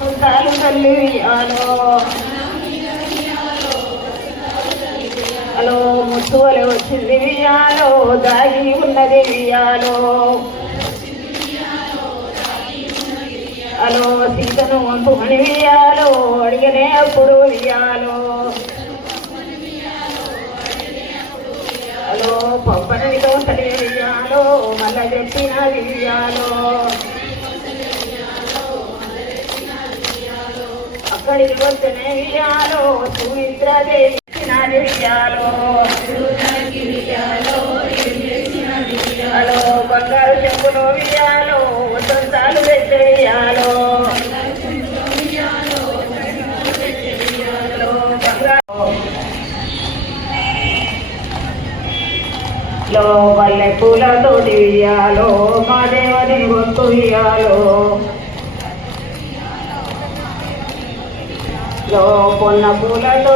తాలు తల్లి వియాలో హలో ముత్తువలే వచ్చింది వియాలో దాగి ఉన్నది వియాలో హలో సీతను వంపుకొని వియాలో అడిగనే అప్పుడు వియాలో హలో పప్పనితో తల్లి వియాలో మళ్ళా చెప్పిన వియాలో వియాలో? సుమిత్రదేవి హలో బంగారు చెంపులో వియాలో? సొంతాలు లో మల్లె పూలతో మా దేవని గొంతు వియాలో లో పొన్న పూలతో